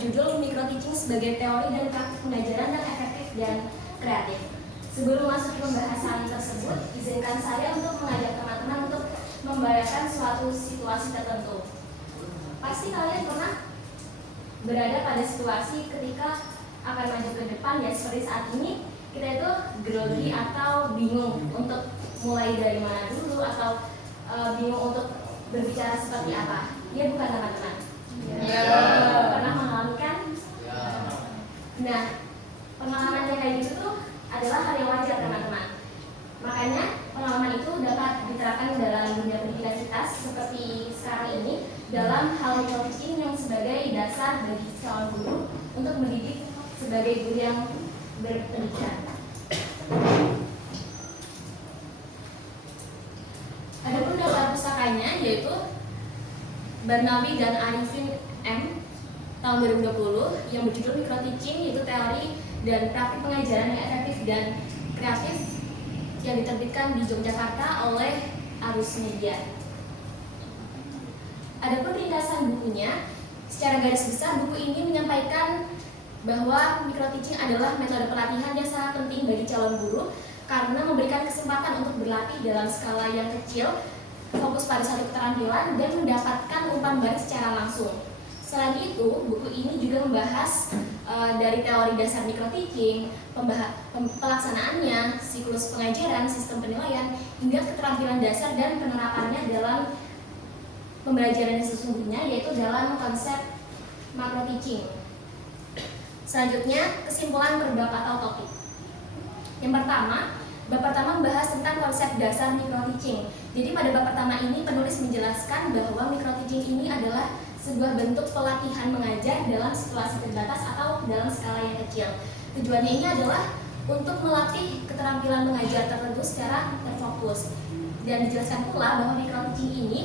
berjudul Micro-Teaching sebagai teori dan praktik pengajaran yang efektif dan kreatif. Sebelum masuk ke pembahasan tersebut, izinkan saya untuk mengajak teman-teman untuk membayangkan suatu situasi tertentu. Pasti kalian pernah berada pada situasi ketika akan maju ke depan, ya seperti saat ini kita itu grogi atau bingung untuk mulai dari mana dulu, atau bingung untuk berbicara seperti apa. Ya bukan teman-teman? Ya. Pernah mengalami kan? Ya. Nah, pengalaman yang kayak gitu tuh adalah hal yang wajar teman-teman. Makanya pengalaman itu dapat diterapkan dalam dunia pendidikan kita seperti sekarang ini dalam hal micro-teaching yang sebagai dasar bagi calon guru untuk mendidik sebagai guru yang berpendidikan. Adapun daftar pustakanya yaitu Barnawi dan Arifin M tahun 2020 yang berjudul Micro-Teaching, yaitu teori dan praktik pengajaran yang efektif dan kreatif yang diterbitkan di Yogyakarta oleh Arus Media. Adapun ringkasan bukunya, secara garis besar buku ini menyampaikan bahwa micro-teaching adalah metode pelatihan yang sangat penting bagi calon guru karena memberikan kesempatan untuk berlatih dalam skala yang kecil, fokus pada satu keterampilan dan mendapatkan umpan balik secara langsung. Selain itu, buku ini juga membahas dari teori dasar micro-teaching, pelaksanaannya, siklus pengajaran, sistem penilaian, hingga keterampilan dasar dan penerapannya dalam pembelajaran yang sesungguhnya, yaitu dalam konsep macro-teaching. Selanjutnya, kesimpulan per bab atau topik. Yang pertama, bab pertama membahas tentang konsep dasar micro-teaching. Jadi pada bab pertama ini penulis menjelaskan bahwa micro-teaching ini adalah sebuah bentuk pelatihan mengajar dalam situasi terbatas atau dalam skala yang kecil. Tujuannya ini adalah untuk melatih keterampilan mengajar tertentu secara terfokus. Dan dijelaskan pula bahwa micro-teaching ini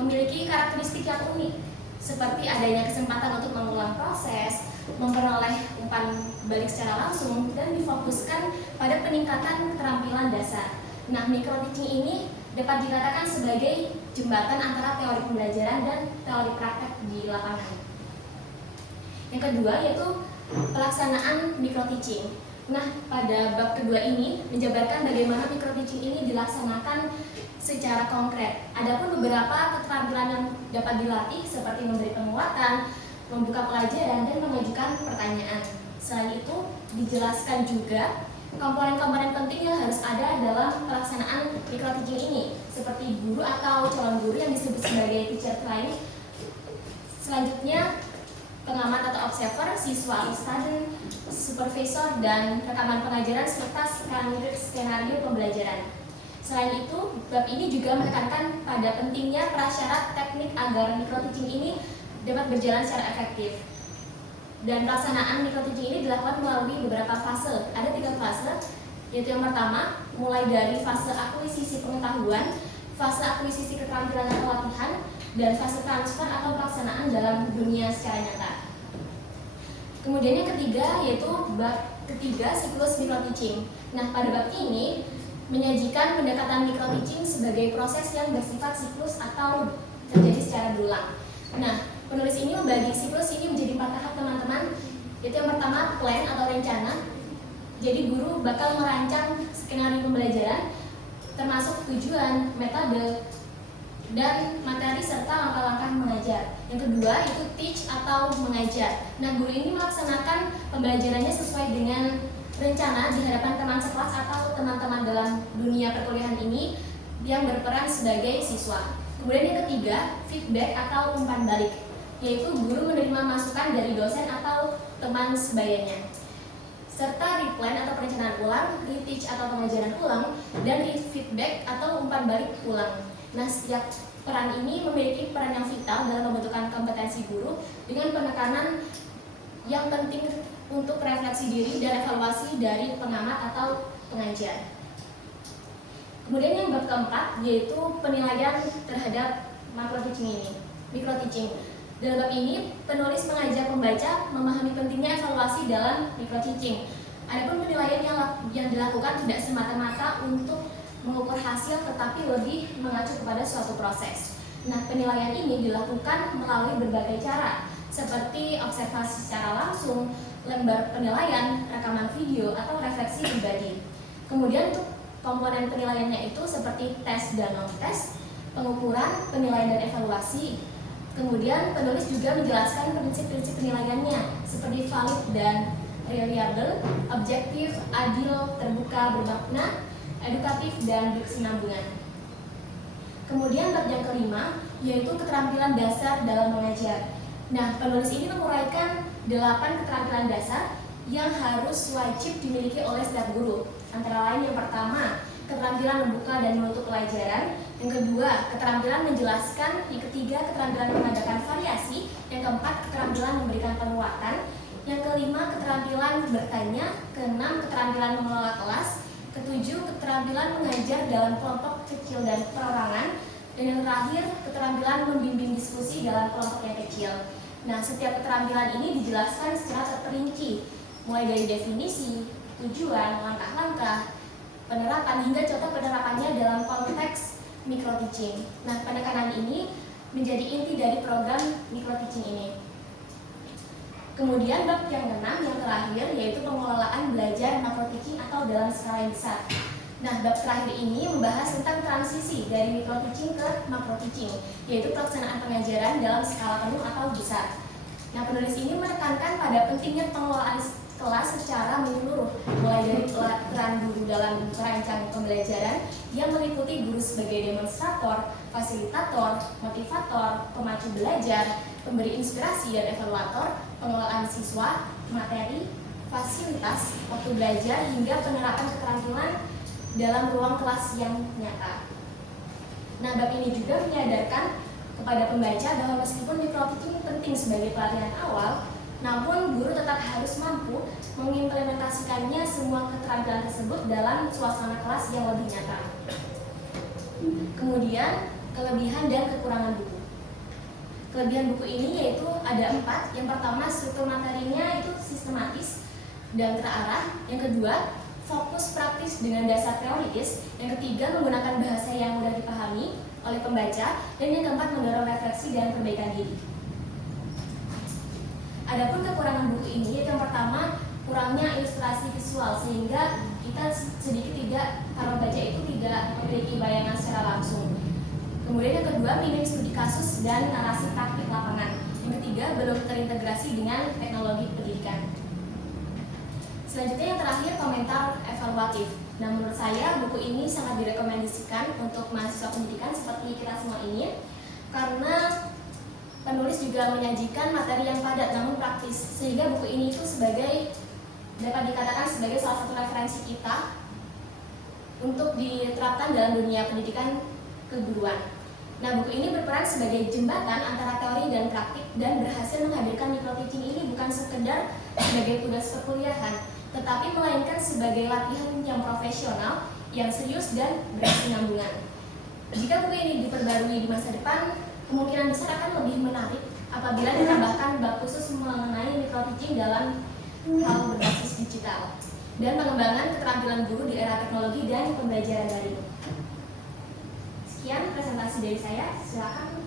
memiliki karakteristik yang unik, seperti adanya kesempatan untuk mengulang proses, memperoleh umpan balik secara langsung, dan difokuskan pada peningkatan keterampilan dasar. Nah, micro-teaching ini dapat dikatakan sebagai jembatan antara teori pembelajaran dan teori praktek di lapangan. Yang kedua yaitu pelaksanaan micro-teaching. Nah, pada bab kedua ini menjabarkan bagaimana micro-teaching ini dilaksanakan secara konkret. Adapun beberapa keterampilan yang dapat dilatih seperti memberi penguatan, membuka pelajaran, dan mengajukan pertanyaan. Selain itu, dijelaskan juga komponen-komponen penting yang harus ada dalam pelaksanaan micro-teaching ini, seperti guru atau calon guru yang disebut sebagai teacher training. Selanjutnya, pengamat atau observer, siswa atau student, supervisor, dan rekaman pengajaran serta skenario pembelajaran. Selain itu, bab ini juga menekankan pada pentingnya prasyarat teknik agar micro-teaching ini dapat berjalan secara efektif. Dan pelaksanaan micro-teaching ini dilakukan melalui beberapa fase. Ada 3 fase, yaitu yang pertama, mulai dari fase akuisisi pengetahuan, fase akuisisi keterampilan atau latihan, dan fase transfer atau pelaksanaan dalam dunia secara nyata. Kemudian yang ketiga, yaitu bab ketiga, siklus micro-teaching. Nah, pada bab ini menyajikan pendekatan micro-teaching sebagai proses yang bersifat siklus atau terjadi secara berulang. Nah, penulis ini membagi siklus ini menjadi 4 tahap teman-teman. Yaitu yang pertama, plan atau rencana. Jadi guru bakal merancang skenario pembelajaran termasuk tujuan, metode, dan materi serta langkah-langkah mengajar. Yang kedua itu teach atau mengajar. Nah, guru ini melaksanakan pembelajarannya sesuai dengan rencana di hadapan teman sekelas atau teman-teman dalam dunia perkuliahan ini yang berperan sebagai siswa. Kemudian yang ketiga, feedback atau umpan balik, yaitu guru menerima masukan dari dosen atau teman sebayanya, serta replan atau perencanaan ulang, reteach atau pengajaran ulang, dan feedback atau umpan balik ulang. Nah, setiap peran ini memiliki peran yang vital dalam pembentukan kompetensi guru dengan penekanan yang penting untuk refleksi diri dan evaluasi dari pengamat atau pengajar. Kemudian yang bab keempat yaitu penilaian terhadap macro-teaching ini, micro-teaching. Dalam bab ini, penulis mengajak pembaca memahami pentingnya evaluasi dalam micro-teaching. Adapun penilaian yang dilakukan tidak semata-mata untuk mengukur hasil, tetapi lebih mengacu kepada suatu proses. Nah, penilaian ini dilakukan melalui berbagai cara, seperti observasi secara langsung, lembar penilaian, rekaman video, atau refleksi pribadi. Kemudian untuk komponen penilaiannya itu seperti tes dan non-tes, pengukuran, penilaian dan evaluasi. Kemudian penulis juga menjelaskan prinsip-prinsip penilaiannya seperti valid dan reliable, objektif, adil, terbuka, bermakna, edukatif, dan berkesinambungan. Kemudian bab yang kelima yaitu keterampilan dasar dalam mengajar. Nah, penulis ini menguraikan 8 keterampilan dasar yang harus wajib dimiliki oleh setiap guru. Antara lain yang pertama, keterampilan membuka dan menutup pelajaran. Yang kedua, keterampilan menjelaskan. Yang ketiga, keterampilan mengadakan variasi. Yang keempat, keterampilan memberikan penguatan. Yang kelima, keterampilan bertanya. Keenam, keterampilan mengelola kelas. Ketujuh, keterampilan mengajar dalam kelompok kecil dan perorangan. Dan yang terakhir, keterampilan membimbing diskusi dalam kelompok yang kecil. Nah, setiap keterampilan ini dijelaskan secara terperinci, mulai dari definisi, tujuan, langkah-langkah, penerapan, hingga contoh penerapannya dalam konteks micro-teaching. Nah, penekanan ini menjadi inti dari program micro-teaching ini. Kemudian bab yang keenam, yang terakhir, yaitu pengelolaan belajar macro-teaching atau dalam skala yang besar. Nah, bab terakhir ini membahas tentang transisi dari micro-teaching ke macro-teaching, yaitu pelaksanaan pengajaran dalam skala penuh atau besar. Nah, penulis ini menekankan pada pentingnya pengelolaan kelas secara menyeluruh, mulai dari peran guru dalam merancang pembelajaran yang meliputi guru sebagai demonstrator, fasilitator, motivator, pemacu belajar, pemberi inspirasi dan evaluator, pengelolaan siswa, materi, fasilitas, waktu belajar, hingga penerapan keterampilan dalam ruang kelas yang nyata. Nah, bab ini juga menyadarkan kepada pembaca bahwa meskipun micro-teaching penting sebagai pelatihan awal, namun guru tetap harus mampu mengimplementasikannya semua keterampilan tersebut dalam suasana kelas yang lebih nyata. Kemudian, kelebihan dan kekurangan buku. Kelebihan buku ini yaitu ada 4. Yang pertama, struktur materinya itu sistematis dan terarah. Yang kedua, fokus praktis dengan dasar teoritis. Yang ketiga, menggunakan bahasa yang mudah dipahami oleh pembaca. Dan yang keempat, mendorong refleksi dan perbaikan diri. Adapun kekurangan buku ini, yang pertama, kurangnya ilustrasi visual, sehingga kita sedikit para pembaca itu tidak memiliki bayangan secara langsung. Kemudian yang kedua, minim studi kasus dan narasi praktik lapangan. Yang ketiga, belum terintegrasi dengan teknologi pendidikan. Selanjutnya yang terakhir, komentar evaluatif. Nah, menurut saya buku ini sangat direkomendasikan untuk mahasiswa pendidikan seperti kita semua ini, karena penulis juga menyajikan materi yang padat namun praktis, sehingga buku ini itu dapat dikatakan sebagai salah satu referensi kita untuk diterapkan dalam dunia pendidikan keguruan. Nah, buku ini berperan sebagai jembatan antara teori dan praktik dan berhasil menghadirkan micro-teaching ini bukan sekedar sebagai tugas perkuliahan, tetapi melainkan sebagai latihan yang profesional, yang serius dan berkesinambungan. Jika buku ini diperbarui di masa depan, kemungkinan besar akan lebih menarik apabila ditambahkan bab khusus mengenai micro-teaching dalam hal berbasis digital dan pengembangan keterampilan guru di era teknologi dan pembelajaran daring. Sekian presentasi dari saya. Silakan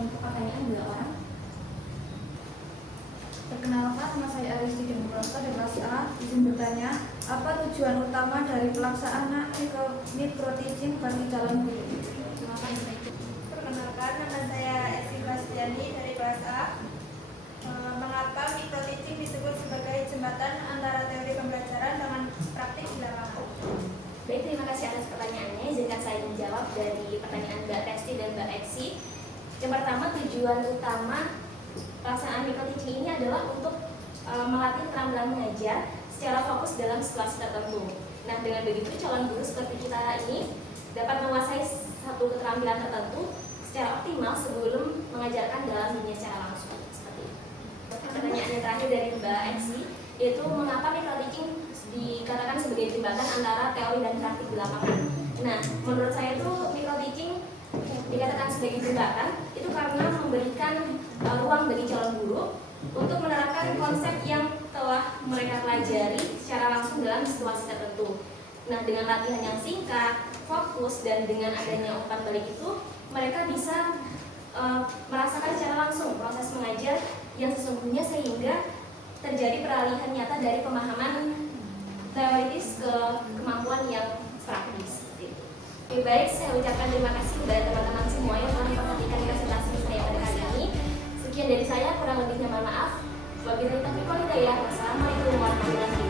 untuk pertanyaan 2 orang. Perkenalkan, nama saya Aristi Demoprosto dari kelas A. Izin bertanya, apa tujuan utama dari pelaksanaan micro-teaching bagi calon guru? Silakan. Perkenalkan, nama saya Esti Bastiani dari kelas A. Mengapa micro-teaching disebut sebagai jembatan antara teori pembelajaran dengan praktik di lapangan? Baik, terima kasih atas pertanyaannya. Izinkan saya menjawab dari pertanyaan Mbak Testi dan Mbak Eksi. Yang pertama, tujuan utama pelaksanaan micro-teaching ini adalah untuk melatih keterampilan mengajar secara fokus dalam situasi tertentu. Nah, dengan begitu calon guru seperti kita ini dapat menguasai satu keterampilan tertentu secara optimal sebelum mengajarkan dalam dunia secara langsung. Seperti itu. Pertanyaan yang terakhir dari Mbak Eksi, yaitu mengapa micro-teaching dikatakan sebagai jembatan antara teori dan praktik di lapangan. Nah, menurut saya itu micro-teaching dikatakan sebagai jembatan itu karena memberikan ruang bagi calon guru untuk menerapkan konsep yang telah mereka pelajari secara langsung dalam situasi tertentu. Nah, dengan latihan yang singkat, fokus, dan dengan adanya umpan balik itu, mereka bisa merasakan secara langsung proses mengajar yang sesungguhnya sehingga terjadi peralihan nyata dari pemahaman teoritis ke kemampuan yang praktis. Oke, baik, saya ucapkan terima kasih kepada teman-teman semua yang telah memperhatikan presentasi saya pada kali ini. Sekian dari saya, kurang lebihnya mohon maaf. Wabillahi taufiq wal hidayah. Wassalamualaikum warahmatullahi wabarakatuh.